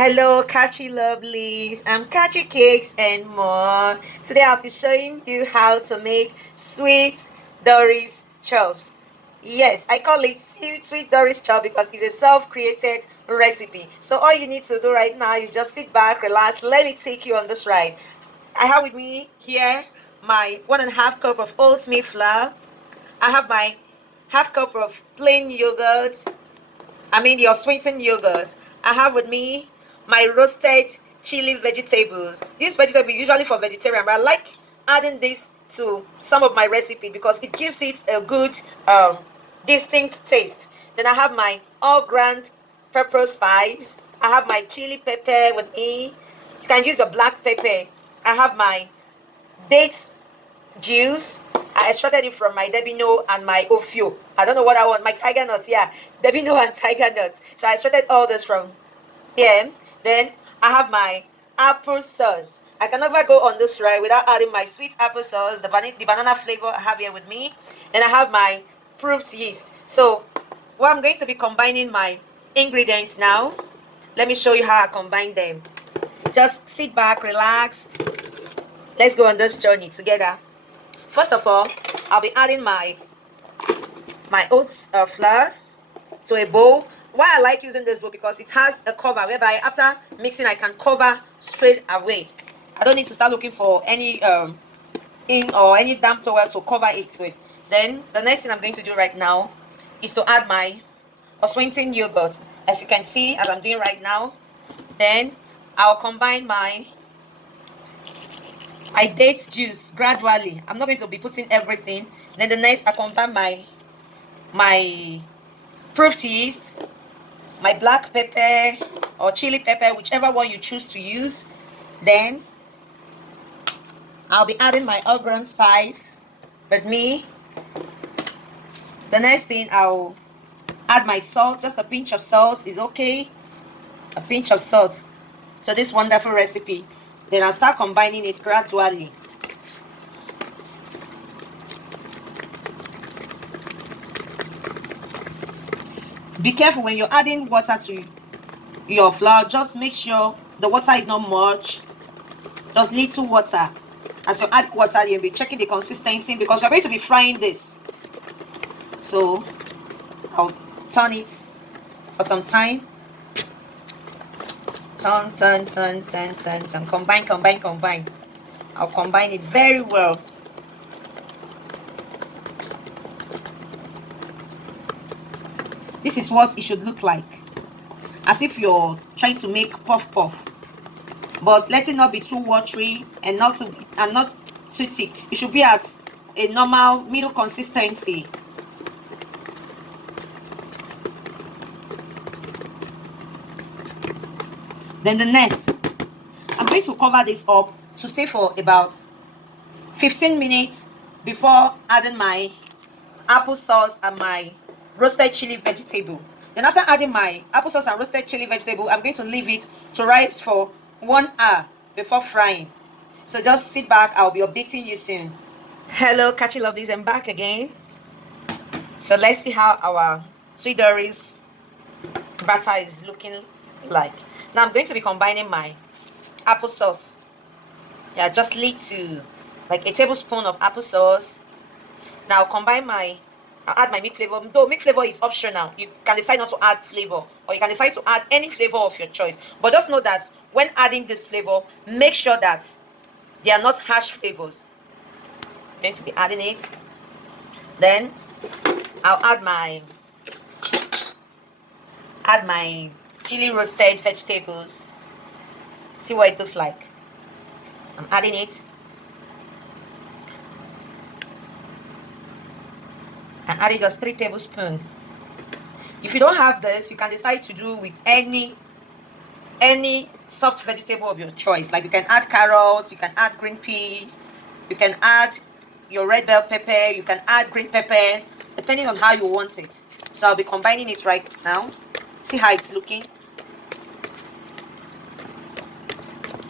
Hello, Catchy Lovelies. I'm Catchy Cakes and more. Today I'll be showing you how to make sweet Doris chops. Yes, I call it sweet Doris chop because it's a self-created recipe. So all you need to do right now is just sit back, relax. Let me take you on this ride. I have with me here my 1.5 cup of oatmeal flour. I have my half cup of plain yogurt. Your sweetened yogurt. I have with me my roasted chili vegetables. This vegetable is usually for vegetarian, but I like adding this to some of my recipe because it gives it a good distinct taste. Then I have my all ground pepper spice. I have my chili pepper with me. You can use your black pepper. I have my dates juice. I extracted it from my Debino and my Ofio. I don't know what I want. My tiger nuts, yeah. Debino and tiger nuts. So I extracted all this from here. Then I have my apple sauce. I can never go on this ride without adding my sweet apple sauce, the banana flavor I have here with me. Then I have my proved yeast. So what I'm going to be combining my ingredients now. Let me show you how I combine them. Just sit back, relax. Let's go on this journey together. First of all, I'll be adding my oats flour to a bowl. Why I like using this bowl because it has a cover whereby after mixing I can cover straight away. I don't need to start looking for any in or any damp towel to cover it with. Then the next thing I'm going to do right now is to add my sweetened yogurt, as you can see as I'm doing right now. Then I'll combine my date juice gradually. I'm not going to be putting everything. Then the next I combine my proof yeast, my black pepper or chili pepper, whichever one you choose to use. Then I'll be adding my all ground spice with me. The next thing I'll add my salt. Just a pinch of salt is okay. A pinch of salt to this wonderful recipe. Then I'll start combining it gradually. Be careful when you're adding water to your flour. Just make sure the water is not much. Just little water. As you add water, you'll be checking the consistency because we're going to be frying this. So I'll turn it for some time. Turn. Combine. I'll combine it very well. This is what it should look like. As if you're trying to make puff. But let it not be too watery and not too thick. It should be at a normal middle consistency. Then the next, I'm going to cover this up to stay for about 15 minutes before adding my applesauce and my roasted chili vegetable. Then after adding my applesauce and roasted chili vegetable, I'm going to leave it to rise for 1 hour before frying. So just sit back. I'll be updating you soon. Hello, Catchy Lovelies. I'm back again. So let's see how our sweet Doris batter is looking like. Now I'm going to be combining my applesauce. Yeah, just little, like a tablespoon of applesauce. Now I'll add my milk flavor. Though milk flavor is optional, you can decide not to add flavor, or you can decide to add any flavor of your choice. But just know that when adding this flavor, make sure that they are not harsh flavors. I'm going to be adding it. Then I'll add my chili roasted vegetables. See what it looks like. I'm adding it. And adding just 3 tablespoons. If you don't have this, you can decide to do with any soft vegetable of your choice. Like you can add carrots, you can add green peas, you can add your red bell pepper, you can add green pepper, depending on how you want it. So I'll be combining it right now. See how it's looking.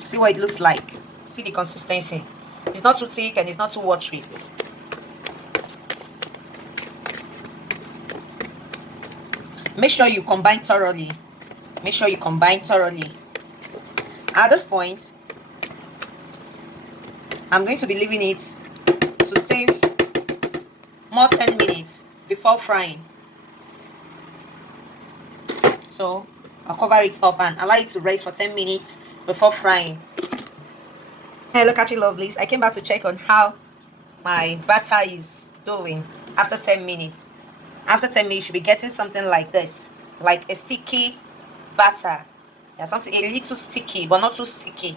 See what it looks like. See the consistency. It's not too thick and it's not too watery. Make sure you combine thoroughly. At this point, I'm going to be leaving it to save more 10 minutes before frying. So I'll cover it up and allow it to rest for 10 minutes before frying. Hello Catchy Lovelies, I came back to check on how my batter is doing after 10 minutes. After 10 minutes, you should be getting something like this, like a sticky batter. Yeah, something a little sticky, but not too sticky.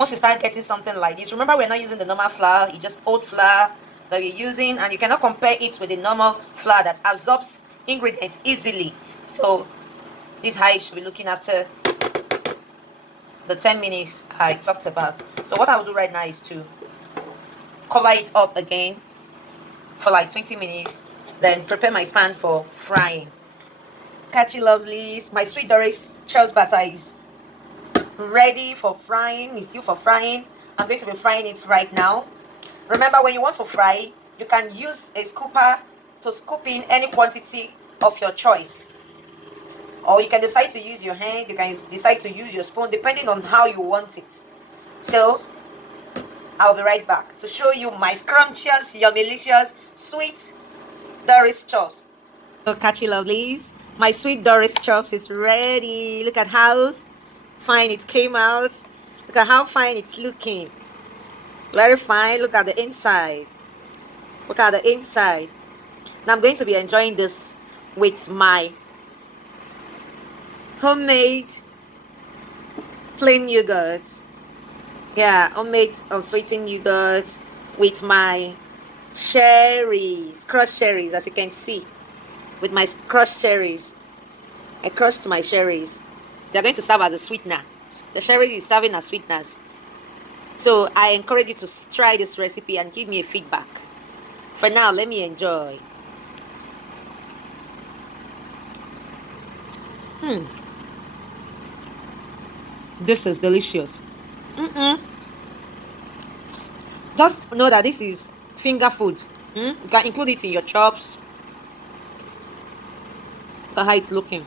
Once you start getting something like this, remember we're not using the normal flour, it's just oat flour that you're using, and you cannot compare it with the normal flour that absorbs ingredients easily. So this is how you should be looking after the 10 minutes I talked about. So what I will do right now is to cover it up again for like 20 minutes, then prepare my pan for frying. Catchy Lovelies, my sweet Doris Charles batter is ready for frying. It's still for frying. I'm going to be frying it right now. Remember, when you want to fry, you can use a scooper to scoop in any quantity of your choice, or you can decide to use your hand, you can decide to use your spoon, depending on how you want it. So I'll be right back to show you my scrumptious, yummylicious, sweet Doris chops. So Catchy Lovelies, my sweet Doris chops is ready. Look at how fine it came out. Look at how fine it's looking. Very fine. Look at the inside. Look at the inside. Now I'm going to be enjoying this with my homemade plain yogurt. Yeah, homemade unsweetened yogurt with my cherries, crushed cherries, as you can see. With my crushed cherries, I crushed my cherries. They're going to serve as a sweetener. The cherries is serving as sweeteners. So I encourage you to try this recipe and give me a feedback. For now, let me enjoy. This is delicious. Just know that this is finger food. You can include it in your chops. Look at how it's looking.